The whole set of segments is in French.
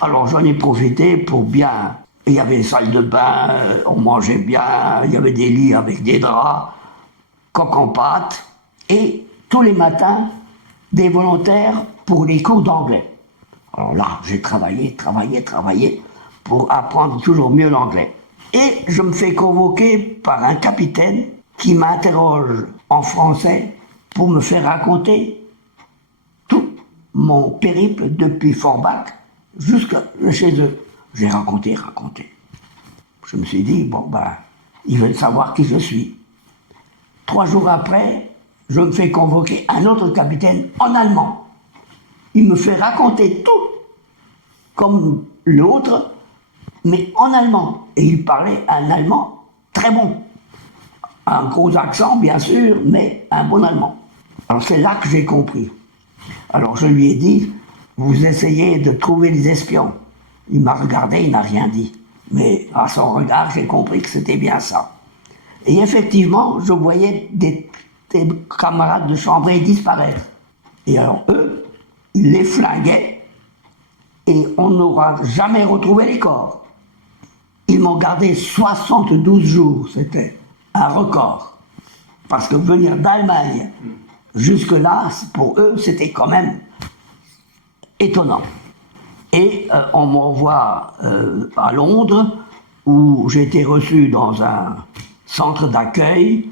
Alors j'en ai profité pour bien... Il y avait une salle de bain, on mangeait bien, il y avait des lits avec des draps, coq en pâte, et tous les matins, des volontaires pour les cours d'anglais. Alors là, j'ai travaillé pour apprendre toujours mieux l'anglais. Et je me fais convoquer par un capitaine qui m'interroge en français pour me faire raconter tout mon périple depuis Forbach jusqu'à chez eux. J'ai raconté. Je me suis dit, bon ben, ils veulent savoir qui je suis. 3 jours après, je me fais convoquer un autre capitaine en allemand. Il me fait raconter tout, comme l'autre, mais en allemand. Et il parlait un allemand très bon. Un gros accent, bien sûr, mais un bon allemand. Alors c'est là que j'ai compris. Alors je lui ai dit, vous essayez de trouver des espions. Il m'a regardé, il n'a rien dit. Mais à son regard, j'ai compris que c'était bien ça. Et effectivement, je voyais des camarades de chambrée disparaître. Et alors eux, ils les flinguaient et on n'aura jamais retrouvé les corps. Ils m'ont gardé 72 jours, c'était un record. Parce que venir d'Allemagne jusque-là, pour eux, c'était quand même étonnant. Et on m'envoie à Londres, où j'ai été reçu dans un centre d'accueil,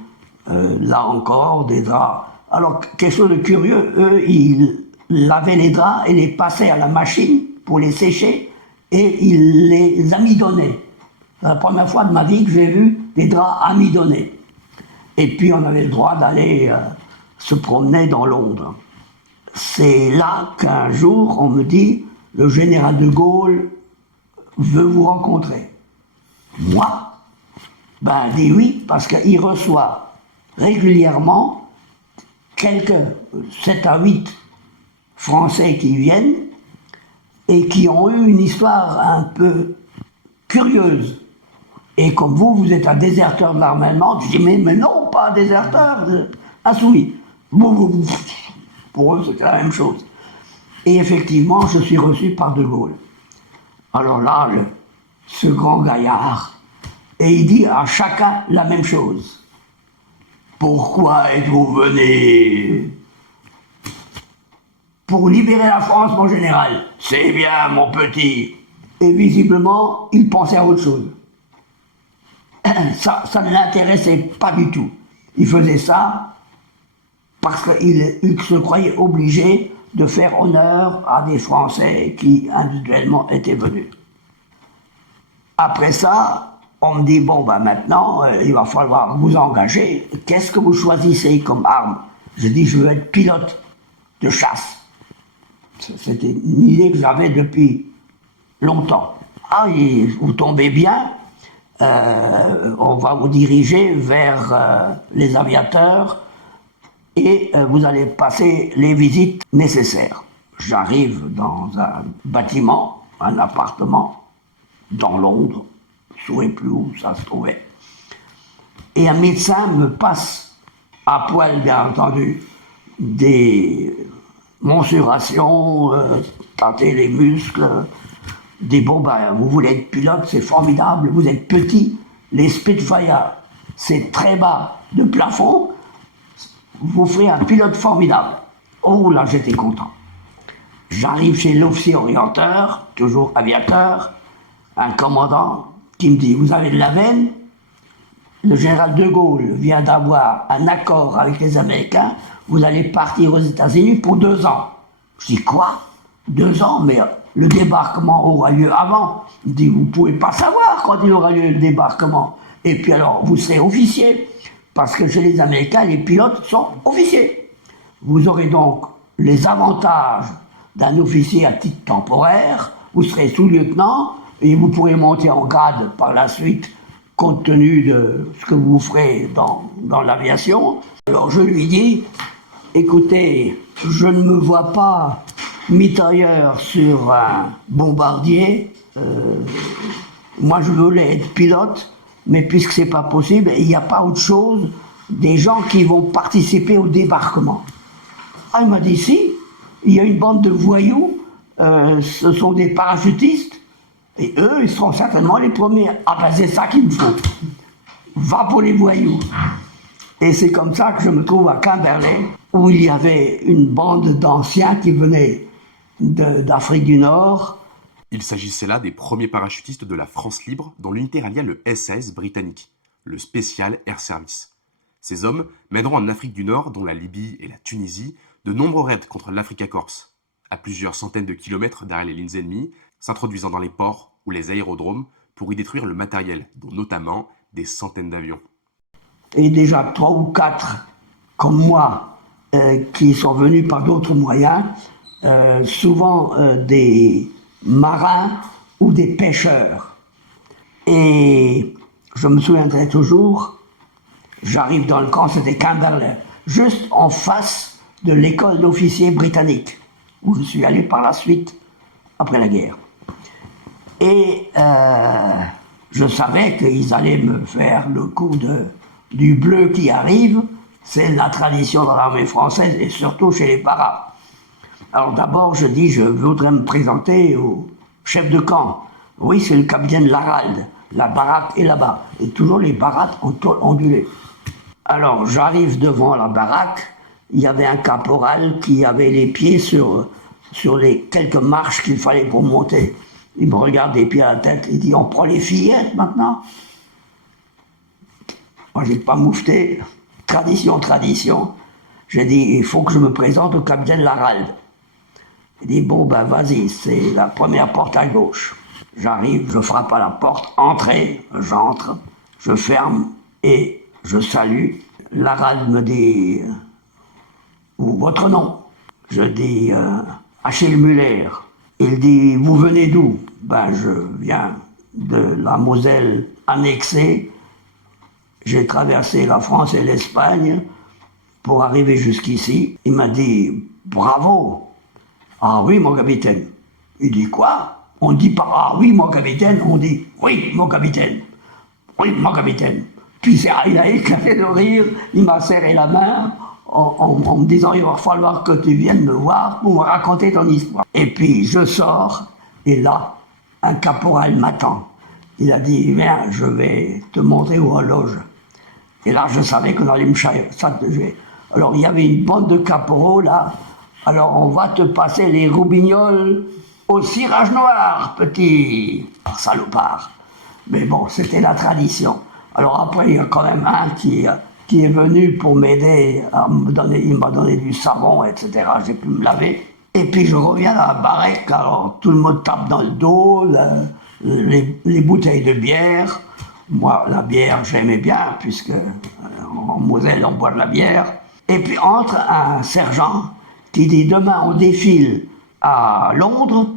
là encore, des draps. Alors, quelque chose de curieux, eux, ils lavaient les draps et les passaient à la machine pour les sécher, et ils les amidonnaient. C'est la première fois de ma vie que j'ai vu des draps amidonnés. Et puis, on avait le droit d'aller se promener dans Londres. C'est là qu'un jour, on me dit, le général de Gaulle veut vous rencontrer. Moi? Ben, dit oui, parce qu'il reçoit régulièrement quelques 7 à 8 Français qui viennent et qui ont eu une histoire un peu curieuse. Et comme vous êtes un déserteur de l'armée allemande, je dis mais non, pas un déserteur, un soumis. Pour eux, c'était la même chose. Et effectivement, je suis reçu par De Gaulle. Alors là, ce grand gaillard, et il dit à chacun la même chose. Pourquoi êtes-vous venu? Pour libérer la France, mon général. C'est bien, mon petit. Et visiblement, il pensait à autre chose. Ça ne l'intéressait pas du tout. Il faisait ça parce qu'il se croyait obligé de faire honneur à des Français qui individuellement étaient venus. Après ça, on me dit, bon ben maintenant, il va falloir vous engager. Qu'est-ce que vous choisissez comme arme? Je dis, je veux être pilote de chasse. C'était une idée que j'avais depuis longtemps. Ah, et vous tombez bien, on va vous diriger vers les aviateurs et vous allez passer les visites nécessaires. J'arrive dans un bâtiment, un appartement, dans Londres, je ne saurais plus où ça se trouvait. Et un médecin me passe, à poil bien entendu, des mensurations, tâter les muscles, des bon ben vous voulez être pilote, c'est formidable, vous êtes petit, les Spitfire, c'est très bas de plafond, vous ferez un pilote formidable. Oh là, j'étais content. J'arrive chez l'officier orienteur, toujours aviateur, un commandant qui me dit, vous avez de la veine? Le général de Gaulle vient d'avoir un accord avec les Américains, vous allez partir aux États-Unis pour 2 ans. Je dis, quoi? 2 ans? Mais le débarquement aura lieu avant. Il me dit, vous ne pouvez pas savoir quand il aura lieu le débarquement. Et puis alors, vous serez officier, parce que chez les Américains, les pilotes sont officiers. Vous aurez donc les avantages d'un officier à titre temporaire, vous serez sous-lieutenant, et vous pourrez monter en grade par la suite, compte tenu de ce que vous ferez dans l'aviation. Alors je lui dis, écoutez, je ne me vois pas mitrailleur sur un bombardier, moi je voulais être pilote, mais puisque c'est pas possible, il n'y a pas autre chose, des gens qui vont participer au débarquement. Ah, il m'a dit, si, il y a une bande de voyous ce sont des parachutistes, et eux, ils seront certainement les premiers. Ah ben c'est ça qu'il me faut. Va pour les voyous. Et c'est comme ça que je me trouve à Quimberley, où il y avait une bande d'anciens qui venaient d'Afrique du Nord. Il s'agissait là des premiers parachutistes de la France libre, dont l'unité rallia le SAS britannique, le Special Air Service. Ces hommes mèneront en Afrique du Nord, dont la Libye et la Tunisie, de nombreux raids contre l'Africa Corps, à plusieurs centaines de kilomètres derrière les lignes ennemies, s'introduisant dans les ports ou les aérodromes pour y détruire le matériel, dont notamment des centaines d'avions. Et déjà 3 ou 4, comme moi, qui sont venus par d'autres moyens, souvent des marins ou des pêcheurs. Et je me souviendrai toujours, j'arrive dans le camp, c'était Quimberley, juste en face de l'école d'officiers britanniques, où je suis allé par la suite après la guerre. Et je savais qu'ils allaient me faire le coup du bleu qui arrive. C'est la tradition dans l'armée française et surtout chez les paras. Alors d'abord, je dis, je voudrais me présenter au chef de camp. Oui, c'est le capitaine Larald. La baraque est là-bas. Et toujours les baraques en tôle ondulée. Alors j'arrive devant la baraque. Il y avait un caporal qui avait les pieds sur les quelques marches qu'il fallait pour monter. Il me regarde des pieds à la tête. Il dit, on prend les fillettes maintenant? Moi, j'ai pas moufté. Tradition, tradition. J'ai dit, il faut que je me présente au capitaine Larald. Il dit, bon, ben vas-y, c'est la première porte à gauche. J'arrive, je frappe à la porte, entrez, j'entre, je ferme et je salue. Larald me dit, votre nom? Je dis, Achille Muller. Il dit, vous venez d'où? Ben, je viens de la Moselle annexée. J'ai traversé la France et l'Espagne pour arriver jusqu'ici. Il m'a dit, bravo. Ah oui, mon capitaine. Il dit quoi? On dit pas, ah oui, mon capitaine, on dit, oui, mon capitaine. Oui, mon capitaine. Puis il a éclaté de rire, il m'a serré la main en me disant, il va falloir que tu viennes me voir pour me raconter ton histoire. Et puis je sors, et là, un caporal m'attend. Il a dit, viens, je vais te montrer où on loge. Et là, je savais qu'on allait me charger. Alors, il y avait une bande de caporaux, là. Alors, on va te passer les roubignoles au cirage noir, petit salopard. Mais bon, c'était la tradition. Alors après, il y a quand même un qui est venu pour m'aider, il m'a donné du savon, etc. J'ai pu me laver. Et puis, je reviens à la baraque, alors tout le monde tape dans le dos, les bouteilles de bière. Moi, la bière, j'aimais bien, puisque en Moselle, on boit de la bière. Et puis entre un sergent qui dit, demain, on défile à Londres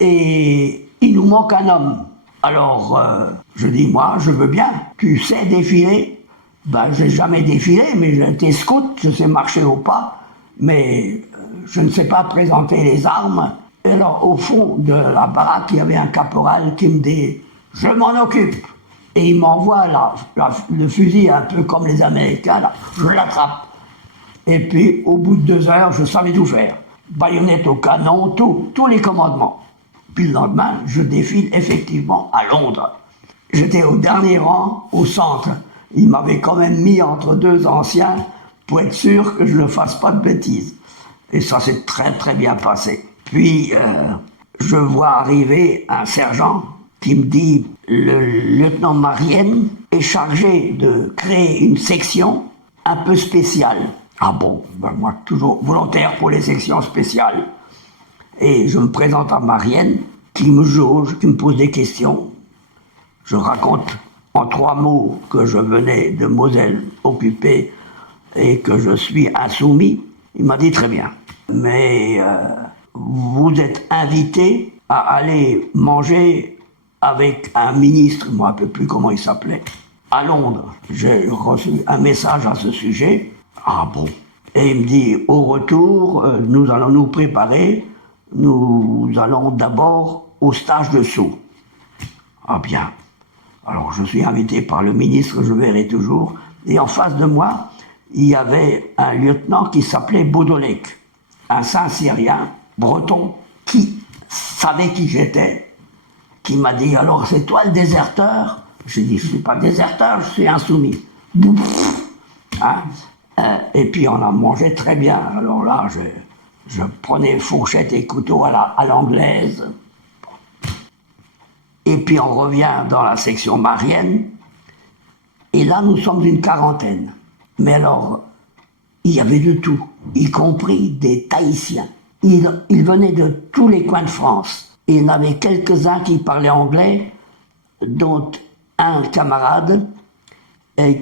et il nous manque un homme. Alors, je dis, moi, je veux bien. Tu sais défiler? Ben, j'ai jamais défilé, mais j'ai été scout, je sais marcher au pas, mais je ne sais pas présenter les armes. Et alors, au fond de la baraque, il y avait un caporal qui me dit, je m'en occupe. Et il m'envoie le fusil un peu comme les Américains, là. Je l'attrape. Et puis, au bout de 2 heures, je savais tout faire. Baïonnette au canon, tous les commandements. Puis le lendemain, je défile effectivement à Londres. J'étais au dernier rang, au centre. Il m'avait quand même mis entre 2 anciens pour être sûr que je ne fasse pas de bêtises. Et ça s'est très très bien passé. Puis, je vois arriver un sergent qui me dit, le lieutenant Marienne est chargé de créer une section un peu spéciale. Ah bon, ben moi toujours volontaire pour les sections spéciales. Et je me présente à Marienne, qui me jauge, qui me pose des questions. Je raconte en 3 mots que je venais de Moselle occupée et que je suis insoumis. Il m'a dit très bien, mais vous êtes invité à aller manger avec un ministre, je ne me rappelle plus comment il s'appelait, à Londres. J'ai reçu un message à ce sujet. Ah bon? Et il me dit, au retour, nous allons nous préparer, nous allons d'abord au stage de saut. Ah bien. Alors je suis invité par le ministre, je verrai toujours. Et en face de moi, il y avait un lieutenant qui s'appelait Baudolec, un Saint-Cyrien breton qui savait qui j'étais, qui m'a dit « Alors, c'est toi le déserteur ?» J'ai dit « Je ne suis pas déserteur, je suis insoumis. » Hein? Et puis on a mangé très bien. Alors là, je prenais fourchette et couteau à l'anglaise. Et puis on revient dans la section Marienne. Et là, nous sommes une quarantaine. Mais alors, il y avait de tout, y compris des Tahitiens. Ils venaient de tous les coins de France. Et il y en avait quelques-uns qui parlaient anglais, dont un camarade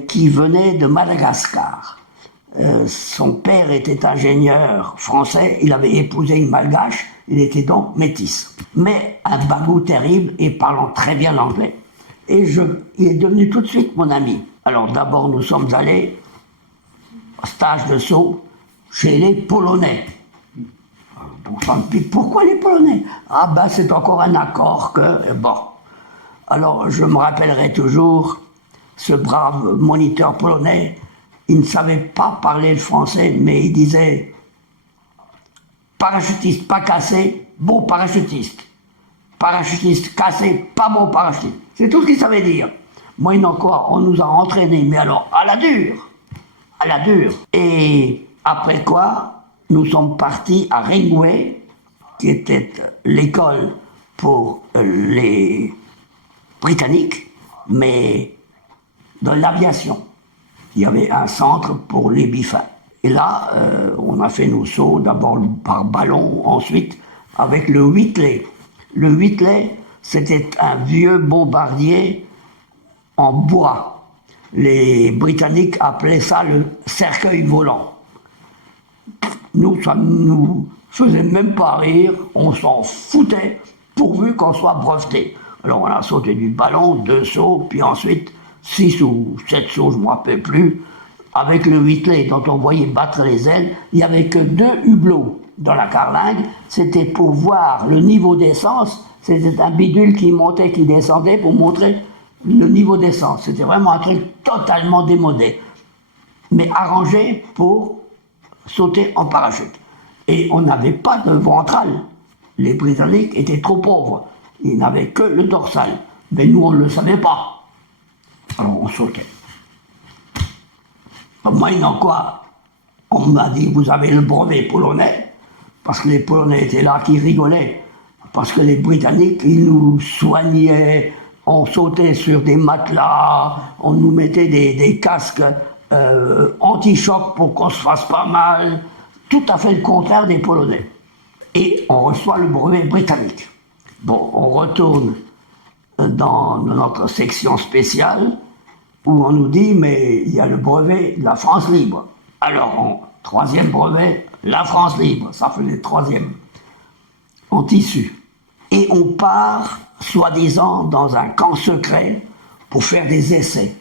qui venait de Madagascar. Son père était ingénieur français, il avait épousé une malgache, il était donc métis. Mais un bagou terrible et parlant très bien l'anglais. Et il est devenu tout de suite mon ami. Alors d'abord nous sommes allés, stage de saut, chez les Polonais. Pourquoi les Polonais? Ah ben c'est encore un accord que... Bon. Alors je me rappellerai toujours, ce brave moniteur polonais, il ne savait pas parler le français, mais il disait « Parachutiste pas cassé, bon parachutiste. Parachutiste cassé, pas bon parachutiste. » C'est tout ce qu'il savait dire. Moyennant quoi, on nous a entraînés, mais alors à la dure. À la dure. Et après quoi, nous sommes partis à Ringway, qui était l'école pour les Britanniques, mais dans l'aviation. Il y avait un centre pour les bifins. Et là, on a fait nos sauts, d'abord par ballon, ensuite avec le Whitley. Le Whitley, c'était un vieux bombardier en bois. Les Britanniques appelaient ça le cercueil volant. Nous, ça nous faisait même pas rire, on s'en foutait, pourvu qu'on soit breveté. Alors on a sauté du ballon, 2 sauts, puis ensuite 6 ou 7 sauts, je ne me rappelle plus, avec le Whitley dont on voyait battre les ailes. Il n'y avait que 2 hublots dans la carlingue, c'était pour voir le niveau d'essence, c'était un bidule qui montait, qui descendait pour montrer le niveau d'essence. C'était vraiment un truc totalement démodé, mais arrangé pour sauter en parachute. Et on n'avait pas de ventral. Les Britanniques étaient trop pauvres. Ils n'avaient que le dorsal. Mais nous, on ne le savait pas. Alors on sautait. Moyennant quoi, on m'a dit, vous avez le brevet polonais, parce que les Polonais étaient là qui rigolaient, parce que les Britanniques, ils nous soignaient, on sautait sur des matelas, on nous mettait des casques anti-choc pour qu'on se fasse pas mal, tout à fait le contraire des Polonais. Et on reçoit le brevet britannique. Bon, on retourne dans notre section spéciale, où on nous dit, mais il y a le brevet de la France libre. Alors, 3e brevet, la France libre, ça fait le 3e, en tissu. Et on part, soi-disant, dans un camp secret pour faire des essais.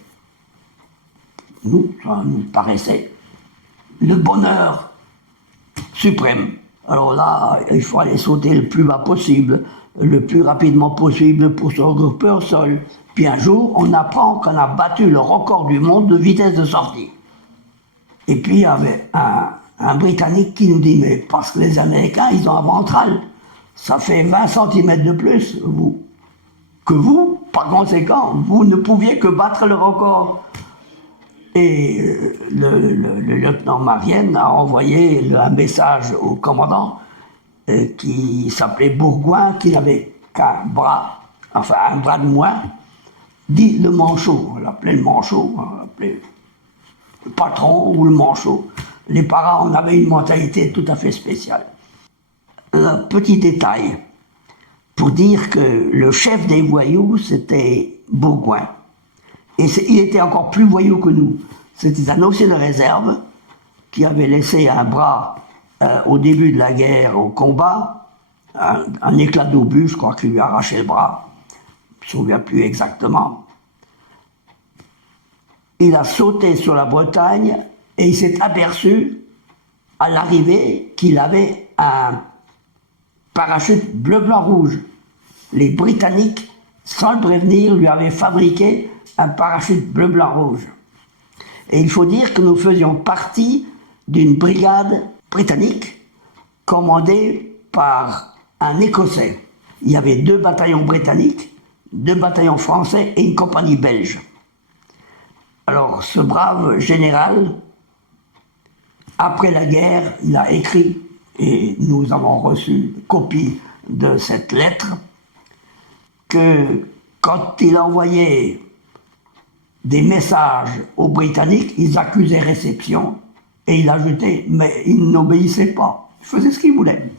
Nous, ça nous paraissait le bonheur suprême. Alors là, il faut aller sauter le plus bas possible, le plus rapidement possible pour se regrouper au sol. Puis un jour, on apprend qu'on a battu le record du monde de vitesse de sortie. Et puis il y avait un Britannique qui nous dit, mais parce que les Américains, ils ont un ventral, ça fait 20 cm de plus, que vous, par conséquent, vous ne pouviez que battre le record. Et le lieutenant Marienne a envoyé un message au commandant qui s'appelait Bourgoin, qui n'avait qu'un bras, enfin un bras de moins, dit le manchot. On l'appelait le manchot, on l'appelait le patron ou le manchot. Les parents, on avait une mentalité tout à fait spéciale. Un petit détail pour dire que le chef des voyous, c'était Bourgoin. Et il était encore plus voyou que nous. C'était un officier de réserve qui avait laissé un bras au début de la guerre, au combat, un éclat d'obus, je crois qu'il lui a arraché le bras. Je ne me souviens plus exactement. Il a sauté sur la Bretagne et il s'est aperçu à l'arrivée qu'il avait un parachute bleu-blanc-rouge. Les Britanniques, sans le prévenir, lui avaient fabriqué un parachute bleu-blanc-rouge. Et il faut dire que nous faisions partie d'une brigade britannique commandée par un Écossais. il y avait 2 bataillons britanniques, 2 bataillons français et une compagnie belge. Alors, ce brave général, après la guerre, il a écrit, et nous avons reçu copie de cette lettre, que quand il envoyait des messages aux Britanniques, ils accusaient réception, et il ajoutait, mais ils n'obéissaient pas. Ils faisaient ce qu'ils voulaient.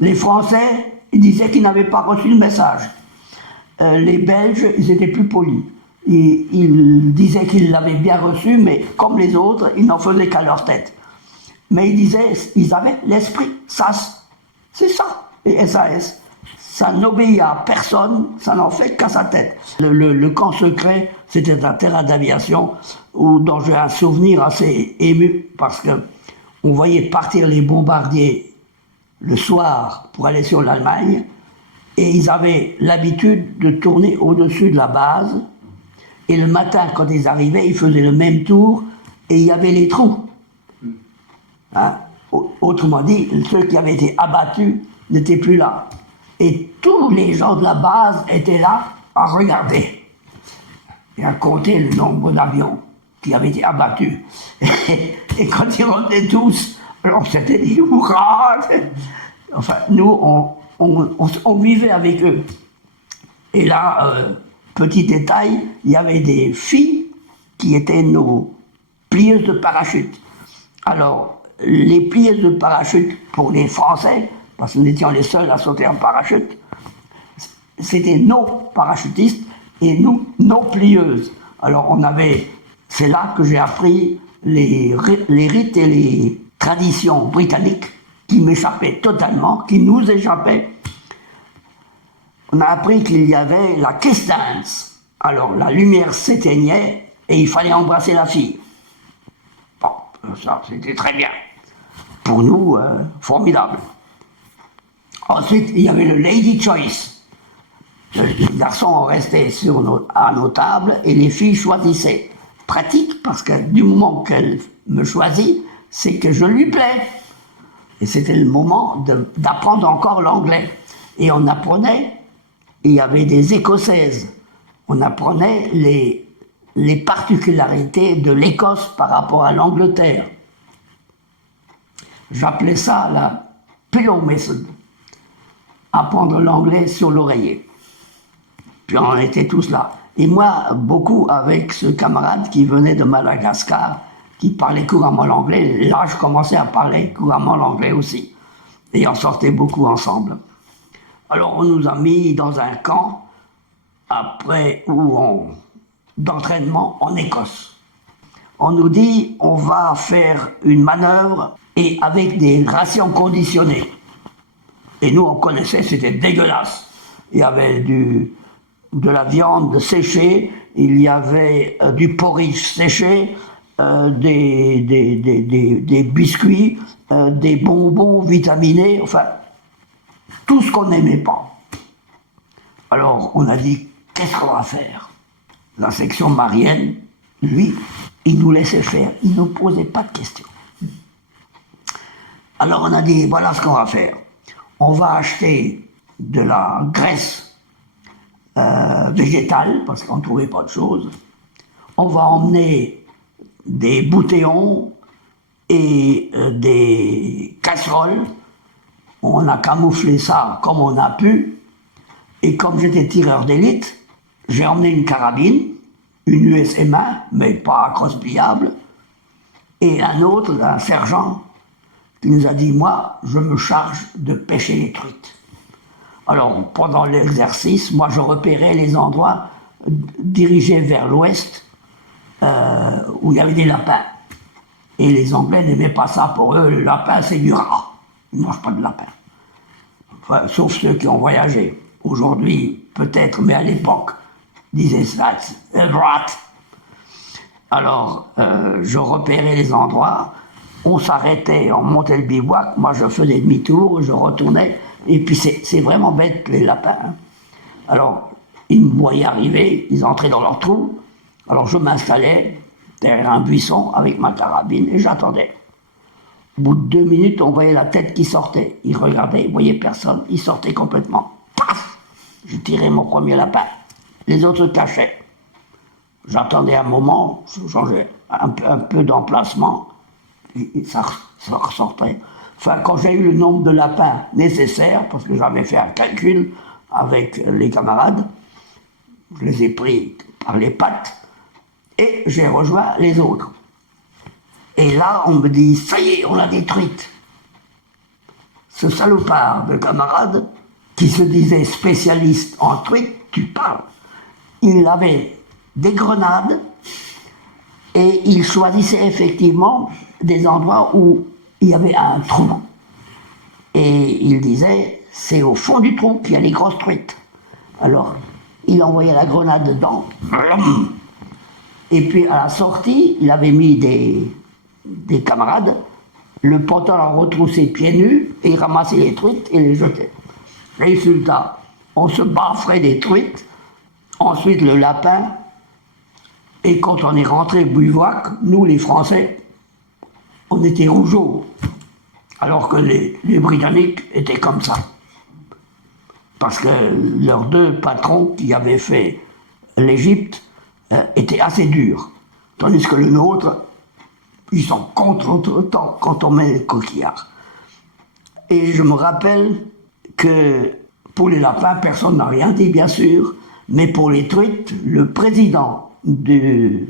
Les Français, ils disaient qu'ils n'avaient pas reçu le message. Les Belges, ils étaient plus polis. Ils disaient qu'ils l'avaient bien reçu, mais comme les autres, ils n'en faisaient qu'à leur tête. Mais ils disaient, ils avaient l'esprit SAS. C'est ça, les SAS. Ça n'obéit à personne, ça n'en fait qu'à sa tête. Le camp secret, c'était un terrain d'aviation dont j'ai un souvenir assez ému, parce qu'on voyait partir les bombardiers le soir pour aller sur l'Allemagne, et ils avaient l'habitude de tourner au-dessus de la base, et le matin, quand ils arrivaient, ils faisaient le même tour, et il y avait les trous. Hein? Autrement dit, ceux qui avaient été abattus n'étaient plus là. Et tous les gens de la base étaient là à regarder et à compter le nombre d'avions qui avaient été abattus. Et quand ils revenaient tous, alors c'était des hurrahs. Enfin, nous, on vivait avec eux. Et là, petit détail, il y avait des filles qui étaient nos plieuses de parachute. Alors, les plieuses de parachute pour les Français, parce que nous étions les seuls à sauter en parachute, c'était nos parachutistes et nous, nos plieuses. Alors c'est là que j'ai appris les rites et les traditions britanniques qui m'échappaient totalement, qui nous échappaient. On a appris qu'il y avait la kiss dance. Alors la lumière s'éteignait et il fallait embrasser la fille. Bon, ça c'était très bien. Pour nous, formidable. Ensuite, il y avait le Lady Choice. Les garçons restaient à nos tables et les filles choisissaient. Pratique, parce que du moment qu'elle me choisit, c'est que je lui plais. Et c'était le moment d'apprendre encore l'anglais. Et on apprenait, il y avait des Écossaises, on apprenait les particularités de l'Écosse par rapport à l'Angleterre. J'appelais ça la pillow method. Apprendre l'anglais sur l'oreiller. Puis on était tous là. Et moi, beaucoup avec ce camarade qui venait de Madagascar, qui parlait couramment l'anglais. Là, je commençais à parler couramment l'anglais aussi. Et on sortait beaucoup ensemble. Alors, on nous a mis dans un camp, d'entraînement en Écosse. On nous dit, on va faire une manœuvre et avec des rations conditionnées. Et nous, on connaissait, c'était dégueulasse. Il y avait de la viande séchée, il y avait du porridge séché, des biscuits, des bonbons vitaminés, enfin, tout ce qu'on n'aimait pas. Alors, on a dit, qu'est-ce qu'on va faire? La section marienne, lui, il nous laissait faire, il ne nous posait pas de questions. Alors, on a dit, voilà ce qu'on va faire. On va acheter de la graisse végétale, parce qu'on ne trouvait pas de choses. On va emmener des bouteillons et des casseroles. On a camouflé ça comme on a pu. Et comme j'étais tireur d'élite, j'ai emmené une carabine, une USM1, mais pas crosse-pliable, et un sergent, qui nous a dit, moi, je me charge de pêcher les truites. Alors, pendant l'exercice, moi, je repérais les endroits dirigés vers l'ouest, où il y avait des lapins. Et les Anglais n'aimaient pas ça. Pour eux, le lapin, c'est du rat. Ils ne mangent pas de lapin. Enfin, sauf ceux qui ont voyagé. Aujourd'hui, peut-être, mais à l'époque, ils disaient ça, c'est rat. Alors, je repérais les endroits. On s'arrêtait, on montait le bivouac, moi je faisais demi-tour, je retournais, et puis c'est vraiment bête les lapins. Hein. Alors, ils me voyaient arriver, ils entraient dans leur trou, alors je m'installais derrière un buisson avec ma carabine et j'attendais. Au bout de 2 minutes, on voyait la tête qui sortait. Ils regardaient, ils voyaient personne, ils sortaient complètement. Paf! J'ai tiré mon premier lapin, les autres se cachaient. J'attendais un moment, je changeais un peu d'emplacement, et ça ressortait. Enfin, quand j'ai eu le nombre de lapins nécessaires, parce que j'avais fait un calcul avec les camarades, je les ai pris par les pattes et j'ai rejoint les autres. Et là, on me dit, ça y est, on l'a détruite. Ce salopard de camarade, qui se disait spécialiste en truite, tu parles. Il avait des grenades et il choisissait effectivement des endroits où il y avait un trou. Et il disait, c'est au fond du trou qu'il y a les grosses truites. Alors, il envoyait la grenade dedans. Et puis à la sortie, il avait mis des camarades, le pantalon retroussé pieds nus, et il ramassait les truites et les jetait. Résultat, on se bafferait des truites, ensuite le lapin, et quand on est rentré bivouac, nous les Français, on était rougeaux, alors que les Britanniques étaient comme ça. Parce que leurs deux patrons qui avaient fait l'Égypte étaient assez durs, tandis que le nôtre, ils sont contre-temps quand on met les coquillards. Et je me rappelle que pour les lapins, personne n'a rien dit, bien sûr, mais pour les truites, le président de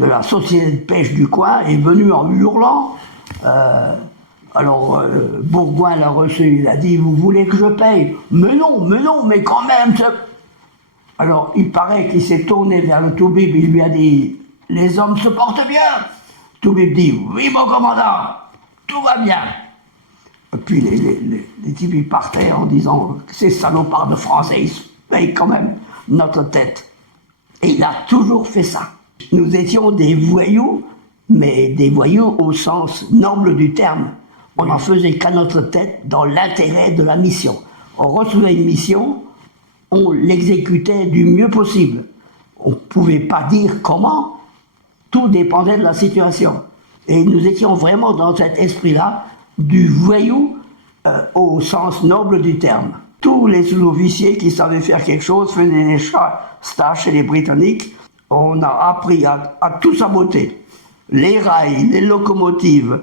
la société de pêche du coin est venu en hurlant. Alors, Bourgoin l'a reçu, il a dit, vous voulez que je paye? Mais non, mais quand même. Alors, il paraît qu'il s'est tourné vers le Toubib, il lui a dit, les hommes se portent bien. Toubib dit, oui, mon commandant, tout va bien. Et puis les types, ils partaient en disant, ces salopards de Français, ils se payent quand même notre tête. Et il a toujours fait ça. Nous étions des voyous, mais des voyous au sens noble du terme. On n'en faisait qu'à notre tête dans l'intérêt de la mission. On recevait une mission, on l'exécutait du mieux possible. On ne pouvait pas dire comment, tout dépendait de la situation. Et nous étions vraiment dans cet esprit-là du voyou au sens noble du terme. Tous les sous-officiers qui savaient faire quelque chose faisaient des stages chez les Britanniques. On a appris à tout saboter. Les rails, les locomotives,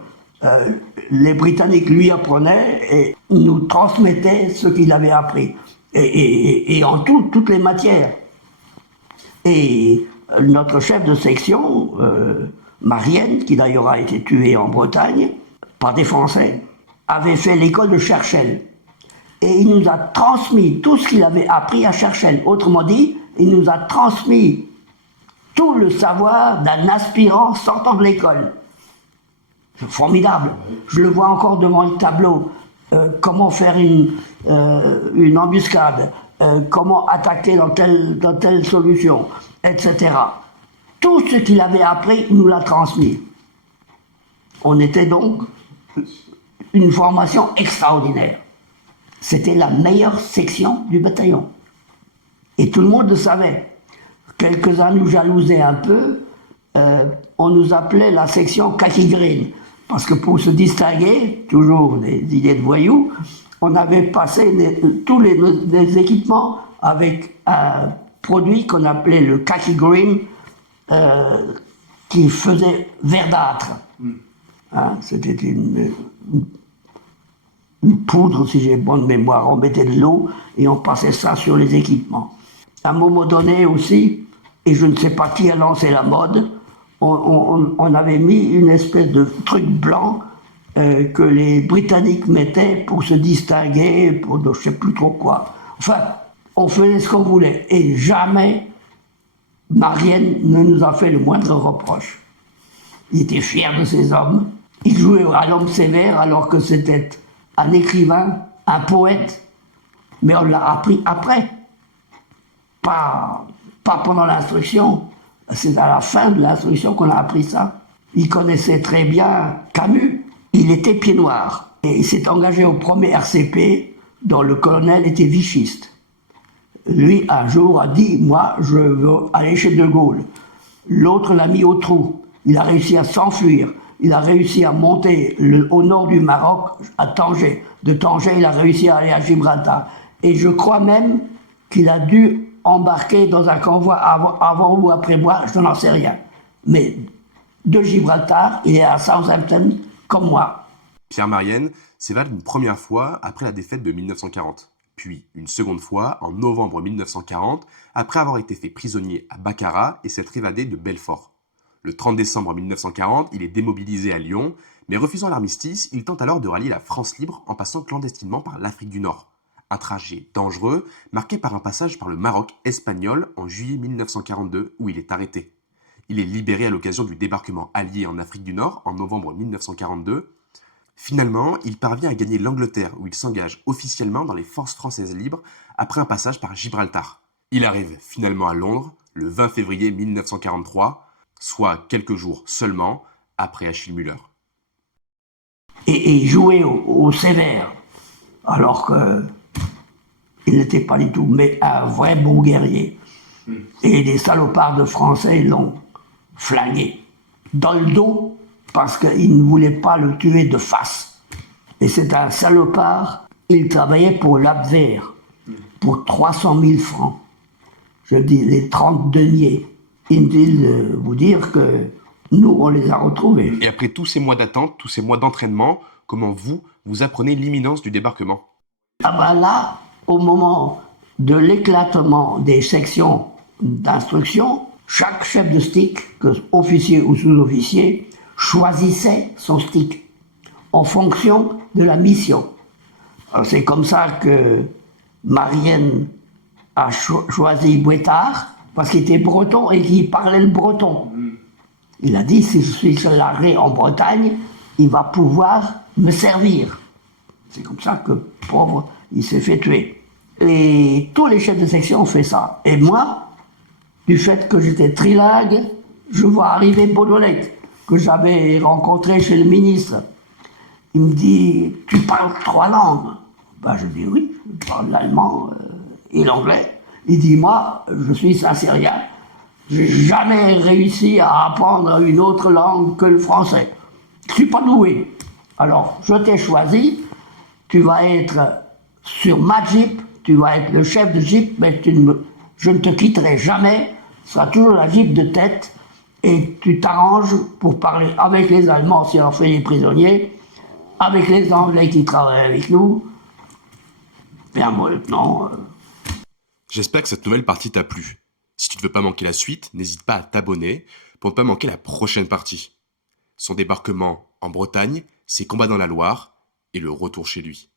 les Britanniques lui apprenaient et nous transmettaient ce qu'il avait appris. Et en toutes les matières. Et notre chef de section, Marienne, qui d'ailleurs a été tuée en Bretagne par des Français, avait fait l'école de Cherchel. Et il nous a transmis tout ce qu'il avait appris à Cherchel. Autrement dit, il nous a transmis tout le savoir d'un aspirant sortant de l'école. C'est formidable. Je le vois encore devant le tableau. Comment faire une embuscade, comment attaquer dans telle solution, etc. Tout ce qu'il avait appris, il nous l'a transmis. On était donc une formation extraordinaire. C'était la meilleure section du bataillon. Et tout le monde le savait. Quelques-uns nous jalousaient un peu. On nous appelait la section Khaki Green. Parce que pour se distinguer, toujours des idées de voyous, on avait passé tous les équipements avec un produit qu'on appelait le Khaki Green, qui faisait verdâtre. Hein, c'était une poudre, si j'ai bonne mémoire. On mettait de l'eau et on passait ça sur les équipements. À un moment donné aussi, et je ne sais pas qui a lancé la mode, on avait mis une espèce de truc blanc que les Britanniques mettaient pour se distinguer, pour je ne sais plus trop quoi. Enfin, on faisait ce qu'on voulait. Et jamais Marienne ne nous a fait le moindre reproche. Il était fier de ses hommes. Il jouait à l'homme sévère alors que c'était un écrivain, un poète. Mais on l'a appris après. Pas pendant l'instruction. C'est à la fin de l'instruction qu'on a appris ça. Il connaissait très bien Camus. Il était pied noir. Et il s'est engagé au premier RCP, dont le colonel était vichiste. Lui, un jour, a dit, moi, je veux aller chez De Gaulle. L'autre l'a mis au trou. Il a réussi à s'enfuir. Il a réussi à monter au nord du Maroc, à Tanger. De Tanger, il a réussi à aller à Gibraltar. Et je crois même qu'il a dû embarquer dans un convoi avant ou après moi, je n'en sais rien. Mais de Gibraltar, il est à Southampton comme moi. Pierre Marienne s'évade une première fois après la défaite de 1940, puis une seconde fois en novembre 1940 après avoir été fait prisonnier à Baccarat et s'être évadé de Belfort. Le 30 décembre 1940, il est démobilisé à Lyon, mais refusant l'armistice, il tente alors de rallier la France libre en passant clandestinement par l'Afrique du Nord. Un trajet dangereux, marqué par un passage par le Maroc espagnol en juillet 1942 où il est arrêté. Il est libéré à l'occasion du débarquement allié en Afrique du Nord en novembre 1942. Finalement, il parvient à gagner l'Angleterre où il s'engage officiellement dans les forces françaises libres après un passage par Gibraltar. Il arrive finalement à Londres le 20 février 1943, soit quelques jours seulement après Achille Müller. Et jouer au sévère, alors qu'il n'était pas du tout, mais un vrai bon guerrier. Et les salopards de Français l'ont flingué dans le dos parce qu'ils ne voulaient pas le tuer de face. Et c'est un salopard, il travaillait pour l'Abwehr, pour 300 000 francs. Je dis les 30 deniers. Inutile de vous dire que nous, on les a retrouvés. Et après tous ces mois d'attente, tous ces mois d'entraînement, comment vous apprenez l'imminence du débarquement? Ah ben là, au moment de l'éclatement des sections d'instruction, chaque chef de stick, que officier ou sous-officier, choisissait son stick en fonction de la mission. Alors c'est comme ça que Marienne a choisi Bouétard, parce qu'il était breton et qu'il parlait le breton. Il a dit, si je suis largué en Bretagne, il va pouvoir me servir. C'est comme ça que, pauvre, il s'est fait tuer. Et tous les chefs de section ont fait ça. Et moi, du fait que j'étais trilingue, je vois arriver Baudoulet, que j'avais rencontré chez le ministre. Il me dit, tu parles 3 langues? Ben, je dis oui, je parle l'allemand et l'anglais. Il dit, moi, je suis saint-cyrien, j'ai jamais réussi à apprendre une autre langue que le français. Je suis pas doué. Alors, je t'ai choisi, tu vas être sur ma jeep, tu vas être le chef de jeep, mais je ne te quitterai jamais, ce sera toujours la jeep de tête, et tu t'arranges pour parler avec les Allemands si on fait les prisonniers, avec les Anglais qui travaillent avec nous. Bien, moi, non. J'espère que cette nouvelle partie t'a plu. Si tu ne veux pas manquer la suite, n'hésite pas à t'abonner pour ne pas manquer la prochaine partie. Son débarquement en Bretagne, ses combats dans la Loire et le retour chez lui.